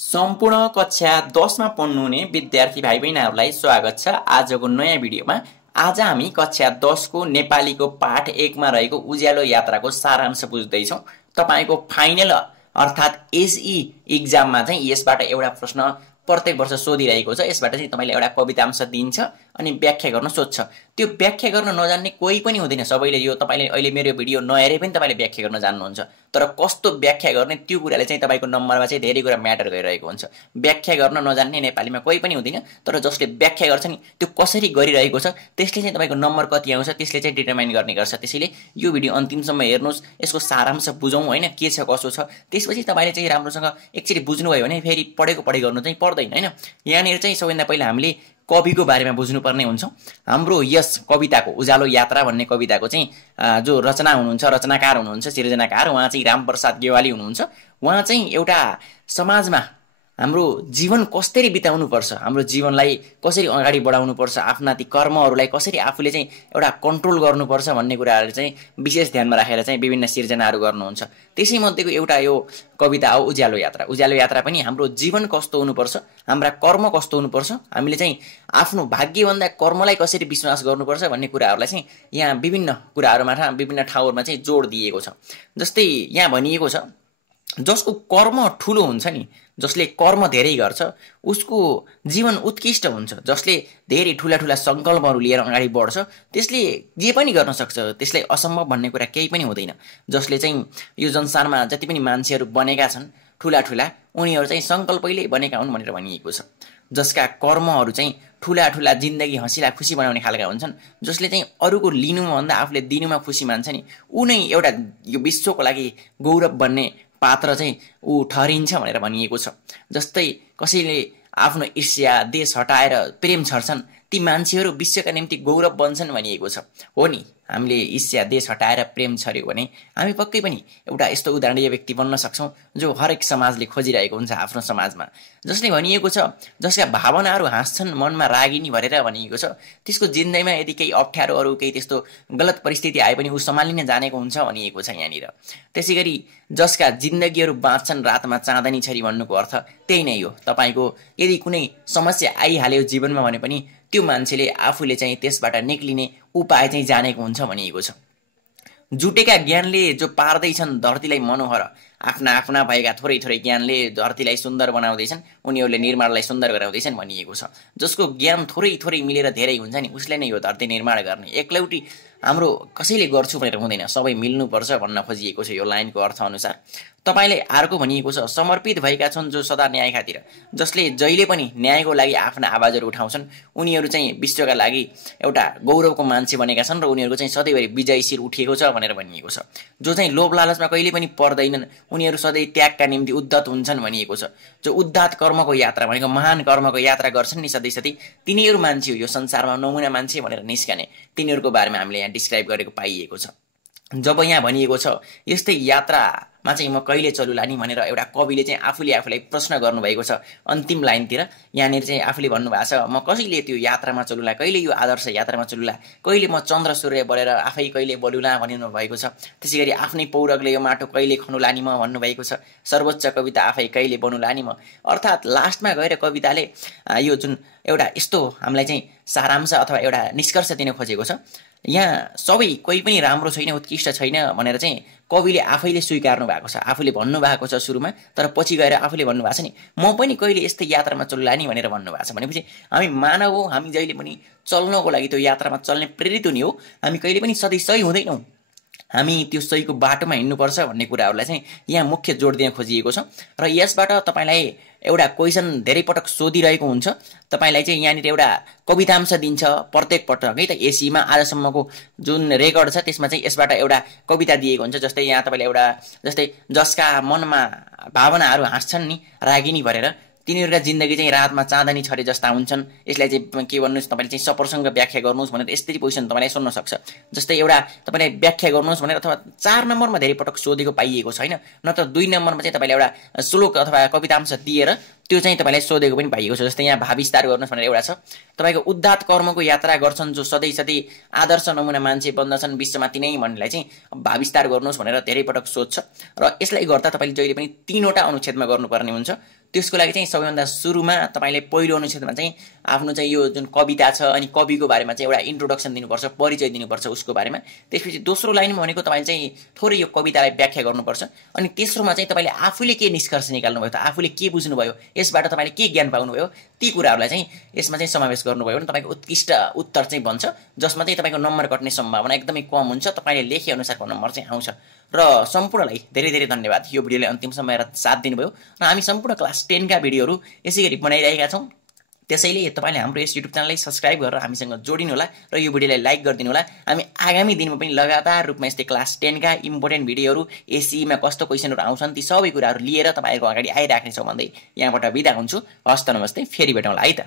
सम्पूर्ण कक्षा 10 मा पढ्नुहुने विद्यार्थी भाइ बहिनीहरूलाई स्वागत छ आजको नयाँ भिडियोमा। आज हामी कक्षा 10 को नेपालीको पाठ 1 मा रहेको उज्यालो यात्राको सारांश बुझ्दै छौं। तपाईको फाइनल अर्थात एसई एक्जाममा चाहिँ यसबाट एउटा प्रश्न प्रत्येक वर्ष सोधिरहेको छ। यसबाट चाहिँ तपाईले एउटा कवितांश दिन्छ अनि व्याख्या गर्न सोध्छ। त्यो व्याख्या गर्न नजान्ने कोही पनि हुँदैन। सबैले यो तपाईले अहिले मेरो भिडियो नहेरे पनि तपाईले व्याख्या गर्न जान्नुहुन्छ, तर कस्तो व्याख्या गर्ने त्यो कुराले चाहिँ तपाईको नम्बरमा चाहिँ धेरै कुरा म्याटर गरिरहेको हुन्छ। व्याख्या गर्न नजान्ने नेपालीमा कोही पनि हुँदैन, तर जसले व्याख्या गर्छ नि त्यो कसरी गरिरहेको छ त्यसले चाहिँ तपाईको नम्बर कति आउँछ त्यसले चाहिँ डिटरमाइन गर्ने गर्छ। त्यसैले यो भिडियो अन्तिमसम्म हेर्नुस्, यसको सारांश बुझौं हैन, के छ कसो छ। त्यसपछि तपाईले चाहिँ राम्रोसँग एकचोटी बुझ्नुभयो भने फेरि पढेको गर्नु चाहिँ पर्दैन हैन। यहाँनिर चाहिँ सबैभन्दा पहिला हामीले कविको बारेमा बुझ्नुपर्ने हुन्छ। हाम्रो यस कविताको उज्यालो यात्रा भन्ने कविताको चाहिँ जो रचना हुनुहुन्छ, रचनाकार हुनुहुन्छ, सिर्जनाकार उहाँ चाहिँ रामप्रसाद गेवाली हुनुहुन्छ। उहाँ चाहिँ एउटा समाजमा हाम्रो जीवन कसरी बिताउनु पर्छ, हाम्रो जीवनलाई कसरी अगाडि बढाउनु पर्छ, आफ्ना ती कर्महरूलाई कसरी आफूले चाहिँ एउटा कन्ट्रोल गर्नुपर्छ भन्ने कुराहरू चाहिँ विशेष ध्यानमा राखेर चाहिँ विभिन्न सिर्जनाहरू गर्नुहुन्छ। त्यसै मध्येको एउटा यो कविता हो उज्यालो यात्रा। उज्यालो यात्रा पनि हाम्रो जीवन कस्तो हुनुपर्छ, हाम्रा कर्म कस्तो हुनुपर्छ, हामीले चाहिँ आफ्नो भाग्यभन्दा कर्मलाई कसरी विश्वास गर्नुपर्छ भन्ने कुराहरूलाई चाहिँ यहाँ विभिन्न कुराहरूमा विभिन्न ठाउँहरूमा चाहिँ जोड दिएको छ। जस्तै यहाँ भनिएको छ, जसको कर्म ठुलो हुन्छ नि, जसले कर्म धेरै गर्छ उसको जीवन उत्कृष्ट हुन्छ। जसले धेरै ठुला ठुला संकल्पहरू लिएर अगाडि बढ्छ त्यसले जे पनि गर्न सक्छ, त्यसले असम्भव भन्ने कुरा केही पनि हुँदैन। जसले चाहिँ यो संसारमा जति पनि मान्छेहरू बनेका छन् ठुला ठुला, उनीहरू चाहिँ संकल्पैले बनेका हुन् भनेर भनिएको छ। जसका कर्महरू चाहिँ ठुला ठुला जिन्दगी हँसिला खुसी बनाउने खालका हुन्छन्, जसले चाहिँ अरूको लिनुमा भन्दा आफूले दिनुमा खुसी मान्छ नि, ऊ नै एउटा यो विश्वको लागि गौरव बन्ने पात्र चाहिँ ऊ ठहरिन्छ भनेर भनिएको छ। जस्तै कसैले आफ्नो ईर्ष्या देश हटाएर प्रेम छर्छन्, ती मान्छेहरू विश्वका निम्ति गौरव बन्छन् भनिएको छ। हो नि, हामीले ईर्ष्या देश हटाएर प्रेम छर्यो भने हामी पक्कै पनि एउटा यस्तो उदाहरणीय व्यक्ति बन्न सक्छौं जो हरेक समाजले खोजिरहेको हुन्छ आफ्नो समाजमा। जसले भनिएको छ, जसका भावनाहरू हाँस्छन् मनमा रागिनी भरेर भनिएको छ, त्यसको जिन्दगीमा यदि केही अप्ठ्यारोहरू केही त्यस्तो गलत परिस्थिति आए पनि ऊ सम्हालिन जानेको हुन्छ भनिएको छ यहाँनिर। त्यसैगरी जसका जिन्दगीहरू बाँच्छन् रातमा चाँदनी छरी भन्नुको अर्थ त्यही नै हो। तपाईको यदि कुनै समस्या आइहाल्यो जीवनमा भने पनि त्यो मान्छेले आफूले चाहिँ त्यसबाट निक्लिने उपाय चाहिँ जानेको हुन्छ भनिएको छ। जुटेका ज्ञानले जो पार्दैछन् धरतीलाई मनोहर, आफ्ना आफ्ना भएका थोरै थोरै ज्ञानले धरतीलाई सुन्दर बनाउँदैछन्, उनीहरूले निर्माणलाई सुन्दर गराउँदैछन् भनिएको छ। जसको ज्ञान थोरै थोरै मिलेर धेरै हुन्छ नि उसले नै यो धरती निर्माण गर्ने। एकलौटी हाम्रो कसैले गर्छु भनेर हुँदैन, सबै मिल्नुपर्छ भन्न खोजिएको छ यो लाइनको अर्थ अनुसार। तपाईले अर्को भनिएको छ, समर्पित भएका छन् जो सदा न्याय खातिर, जसले जहिले पनि न्यायको लागि आफ्ना आवाजहरू उठाउँछन्, उनीहरू चाहिँ विश्वका लागि एउटा गौरवको मान्छे बनेका छन् र उनीहरूको चाहिँ सधैँभरि विजयशिर उठिएको छ भनेर भनिएको छ। जो चाहिँ लोभ लालचमा कहिले पनि पर्दैनन्, उनीहरू सधैँ त्यागका निम्ति उद्धत हुन्छन् भनिएको छ। जो उद्धत कर्मको यात्रा भनेको महान कर्मको यात्रा गर्छन् नि सधैँ सधैँ, तिनीहरू मान्छे हो यो संसारमा नमुना मान्छे भनेर निस्कने। तिनीहरूको बारेमा हामीले यहाँ डिस्क्राइब गरेको पाइएको छ। जब यहाँ भनिएको छ यस्तै यात्रामा चाहिँ म कहिले चलुला नि भनेर एउटा कविले चाहिँ आफूलाई प्रश्न गर्नुभएको छ अन्तिम लाइनतिर। यहाँनिर चाहिँ आफूले भन्नुभएको छ, म कसैले त्यो यात्रामा चलुला, कहिले यो आदर्श यात्रामा चलुला, कहिले म चन्द्र सूर्य बढेर आफै कहिले बलुला भन्नु भएको छ। त्यसैगरी आफ्नै पौरखले यो माटो कहिले खनुला नि म भन्नुभएको छ। सर्वोच्च कविता आफै कहिले बनुला नि म। अर्थात् लास्टमा गएर कविताले यो जुन एउटा यस्तो हामीलाई चाहिँ सारांश अथवा एउटा निष्कर्ष दिन खोजेको छ, यहाँ सबै कोही पनि राम्रो छैन, उत्कृष्ट छैन भनेर चाहिँ कविले आफैले स्वीकार्नु भएको छ। आफूले भन्नुभएको छ सुरुमा, तर पछि गएर आफूले भन्नुभएको छ नि म पनि कहिले यस्तै यात्रामा चल्ला नि भनेर भन्नुभएको छ। भनेपछि हामी मानव हो, हामी जहिले पनि चल्नको लागि त्यो यात्रामा चल्ने प्रेरित हुने हो। हामी कहिले पनि सधैँ सही हुँदैनौँ, हामी त्यो सहीको बाटोमा हिँड्नुपर्छ भन्ने कुराहरूलाई चाहिँ यहाँ मुख्य जोड दिन खोजिएको छ। र यसबाट तपाईलाई एउटा क्वेसन धेरै पटक सोधिरहेको हुन्छ। तपाईलाई चाहिँ यहाँनिर एउटा कवितांश दिन्छ प्रत्येक पटक है त। एसीमा आजसम्मको जुन रेकर्ड छ त्यसमा चाहिँ यसबाट एउटा कविता दिएको हुन्छ। जस्तै यहाँ तपाईले एउटा जस्तै जसका मनमा भावनाहरू हाँस्छन् नि रागिनी भरेर, तिनीहरूका जिन्दगी चाहिँ रातमा चाँदनी छरे जस्ता हुन्छन्। यसलाई चाहिँ के भन्नुहोस्, तपाईँले चाहिँ सप्रसँग व्याख्या गर्नुहोस् भनेर यस्तै क्वेसन तपाईँलाई सोध्न सक्छ। जस्तै एउटा तपाईँले व्याख्या गर्नुहोस् भनेर अथवा 4 नम्बरमा धेरै पटक सोधेको पाइएको छैन, नत्र 2 नम्बरमा चाहिँ तपाईँले एउटा श्लोक अथवा कवितांश दिएर त्यो चाहिँ तपाईलाई सोधेको पनि पाइएको छ। जस्तै यहाँ भाविस्तार गर्नुहोस् भनेर एउटा छ, तपाईँको उद्धत कर्मको यात्रा गर्छन् जो सधैँ सधैँ आदर्श नमुना मान्छे बन्दछन् विश्वमा तिनै भन्नेलाई चाहिँ भाविस्तार गर्नुहोस् भनेर धेरै पटक सोध्छ। र यसलाई गर्दा तपाईँले जहिले पनि 3वटा अनुच्छेदमा गर्नुपर्ने हुन्छ। त्यसको लागि चाहिँ सबैभन्दा सुरुमा तपाईले पहिलो अनुच्छेदमा चाहिँ आफ्नो चाहिँ यो जुन कविता छ अनि कविको बारेमा चाहिँ एउटा इन्ट्रोडक्सन दिनुपर्छ, परिचय दिनुपर्छ उसको बारेमा। त्यसपछि दोस्रो लाइनमा भनेको तपाईले चाहिँ थोरै यो कवितालाई व्याख्या गर्नुपर्छ। अनि तेस्रोमा चाहिँ तपाईले आफूले के निष्कर्ष निकाल्नुभयो त, आफूले के बुझ्नुभयो, यसबाट तपाईले के ज्ञान पाउनुभयो, ती कुराहरूलाई चाहिँ यसमा चाहिँ समावेश गर्नुभयो भने तपाईको उत्कृष्ट उत्तर चाहिँ बन्छ, जसमा चाहिँ तपाईको नम्बर कट्ने सम्भावना एकदमै कम हुन्छ। तपाईले लेखे अनुसारको नम्बर चाहिँ आउँछ। र सम्पूर्णलाई धेरै धेरै धन्यवाद यो भिडियोले अन्तिमसम्म हेरेर साथ दिनुभयो। र हामी सम्पूर्ण क्लास 10 का भिडियोहरू यसैगरी बनाइरहेका छौं। त्यसैले तपाईले हाम्रो यस युट्युब च्यानललाई सब्स्क्राइब गरेर हामीसँग जोडिनु होला र यो भिडियोलाई लाइक गरिदिनु होला। हामी आगामी दिनमा पनि लगातार रूपमा यस्तै क्लास 10 का इम्पोर्टेन्ट भिडियोहरू, एसईमा कस्तो क्वेशनहरू आउँछन् ती सबै कुराहरू लिएर तपाईहरुको अगाडि आइराख्ने छौं भन्दै यहाँबाट बिदा हुन्छु। हस्त नमस्ते, फेरि भेटौँला है त।